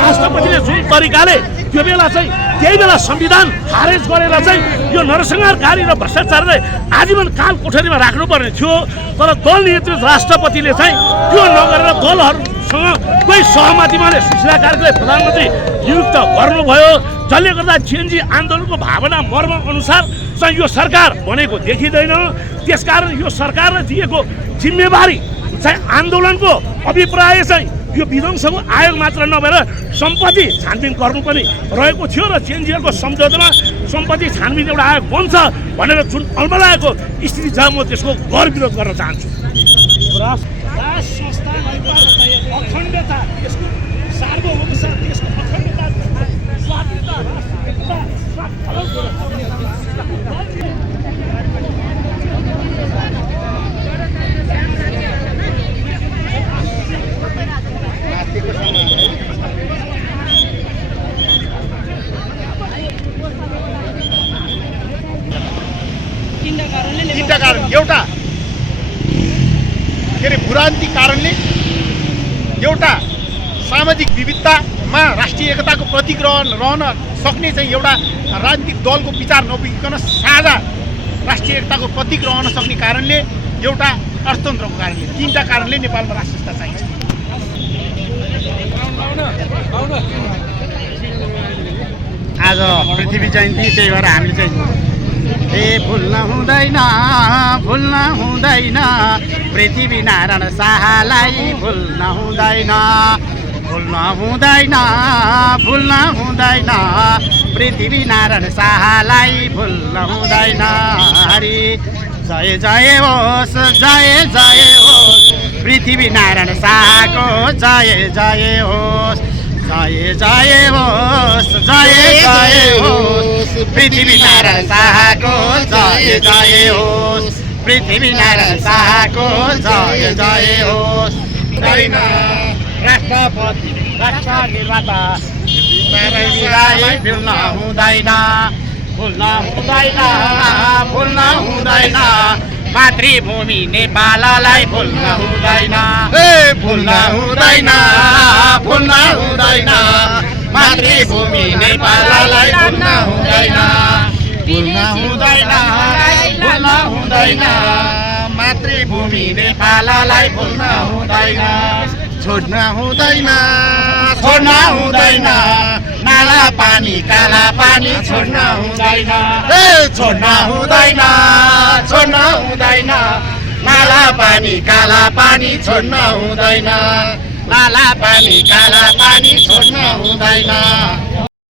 राष्ट्रपतिले जुन तरिकाले त्यो बेला चाहिँ त्यही बेला संविधान खारेज गरेर चाहिँ यो नरसंहारकारी र भ्रष्टाचारलाई आजीवन काल कोठरीमा राख्नुपर्ने थियो। तर दल नेतृत्व राष्ट्रपतिले चाहिँ त्यो नगरेर दलहरूसँग कोही सहमतिमा सुशीला कार्कीलाई प्रधानमन्त्री नियुक्त गर्नुभयो, जसले गर्दा जेएनजी आन्दोलनको भावना मर्म अनुसार चाहिँ यो सरकार बनेको देखिँदैन। त्यसकारण यो सरकारले दिएको जिम्मेवारी चाहिँ आन्दोलनको अभिप्राय चाहिँ यो विध्वंसको आयोग मात्र नभएर सम्पत्ति छानबिन गर्नु पनि रहेको थियो र जेएनजीको सम्झौतामा सम्पत्ति छानबिन एउटा आयोग बन्छ भनेर जुन अल्मलाएको स्थिति छ, म त्यसको गौर विरोध गर्न चाहन्छु। अखण्डता, त्यसको सार्वभौमता, त्यसको अखण्डता, स्वाधीनता, तीनटा कारण, एउटा के अरे भूरान्तिक कारणले, एउटा सामाजिक विविधतामा राष्ट्रिय एकताको प्रतीक रहन सक्ने चाहिँ एउटा राजनीतिक दलको विचार नपुगिकन साझा राष्ट्रिय एकताको प्रतीक रहन सक्ने कारणले, एउटा अर्थतन्त्रको कारणले, तीनटा कारणले नेपालमा राष्ट्रियता चाहिन्छ। आज पृथ्वी जयन्ती, त्यही भएर हामीले चाहिँ भुल्न हुँदैन पृथ्वी नारायण शाहलाई भुल्न हुँदैन पृथ्वी नारायण शाहलाई भुल्न हुँदैन। हरि जय जय होस् पृथ्वी नारायण शाहको जय जय होस् पृथ्वी नारायण शाहको जय जय होस् पृथ्वी नारायण शाहको जय जय होस्। राष्ट्रपति राष्ट्र निर्माता भुल्न हुँदैन मातृभूमि नेपाललाई भुल्न हुँदैन मातृभूमि नेपाललाई भुल्न हुँदैन मातृभूमि नेपाललाई भुल्न हुँदैन। छोड्न हुँदैन नाला पानी काला पानी छोड्न हुँदैन नाला पानी काला पानी छोड्न हुँदैन नाला पानी काला पानी